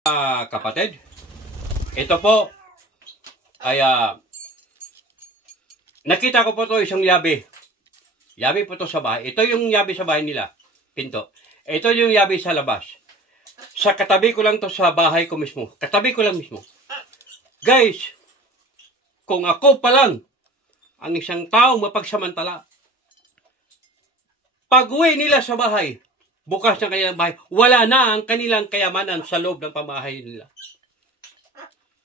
Kapatid, ito po ay nakita ko po to isang yabi. Yabi po to sa bahay. Ito yung yabi sa bahay nila. Pinto. Ito yung yabi sa labas. Sa katabi ko lang to sa bahay ko mismo. Katabi ko lang mismo. Guys, kung ako pa lang ang isang taong mapagsamantala, pag-uwi nila sa bahay, bukas ng kanilang bahay, wala na ang kanilang kayamanan sa loob ng pamahay nila.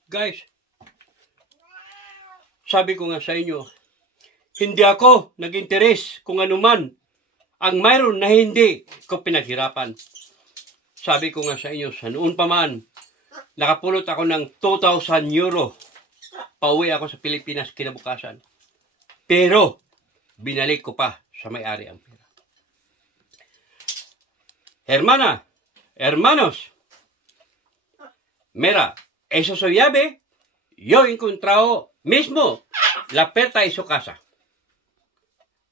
Guys, sabi ko nga sa inyo, hindi ako nag-interes kung anuman ang mayroon na hindi ko pinaghirapan. Sabi ko nga sa inyo, sa noon pa man, nakapulot ako ng 2,000 euro. Pauwi ako sa Pilipinas kinabukasan. Pero, binalik ko pa sa may-ari ang pera. Hermana, hermanos, mira, eso soy llave, yo he encontrado mismo la puerta de su casa.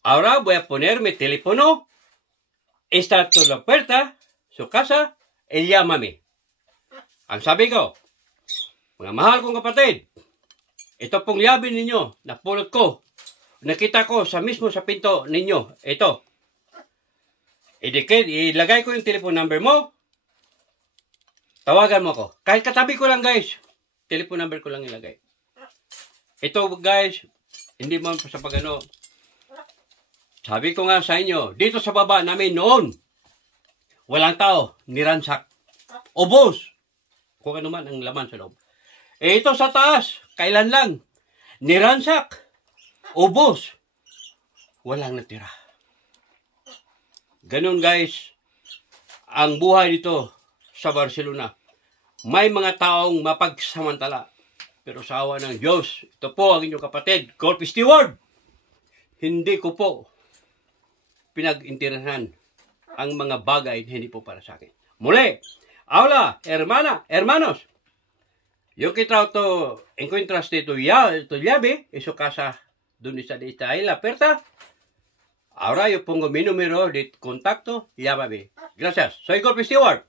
Ahora voy a ponerme teléfono, está toda la puerta, su casa, y llámame. Ang sabi ko, mga mahal kong kapatid, ito pong llave ninyo, napulot ko, nakita ko sa mismo sa pinto ninyo, ito. Ilagay ko yung telephone number mo. Tawagan mo ako. Kahit katabi ko lang guys. Telephone number ko lang ilagay. Ito guys. Hindi mo sa pagano. Sabi ko nga sa inyo. Dito sa baba namin noon. Walang tao. Niransak. Ubos. Kung ano man ang laman sa loob. Ito sa taas. Kailan lang. Niransak. Ubos. Walang natira. Ganun guys, ang buhay dito sa Barcelona. May mga taong mapagsamantala. Pero sa awa ng Diyos, ito po ang inyong kapatid, Golpe Steward. Hindi ko po pinag-intirahan ang mga bagay na hindi po para sa akin. Muli, hola, hermana, hermanos. Yo que trato, encontraste tu llave, eso casa donde está ahí la puerta. Ahora yo pongo mi número de contacto y llámame. Gracias. Soy Golpe Steward.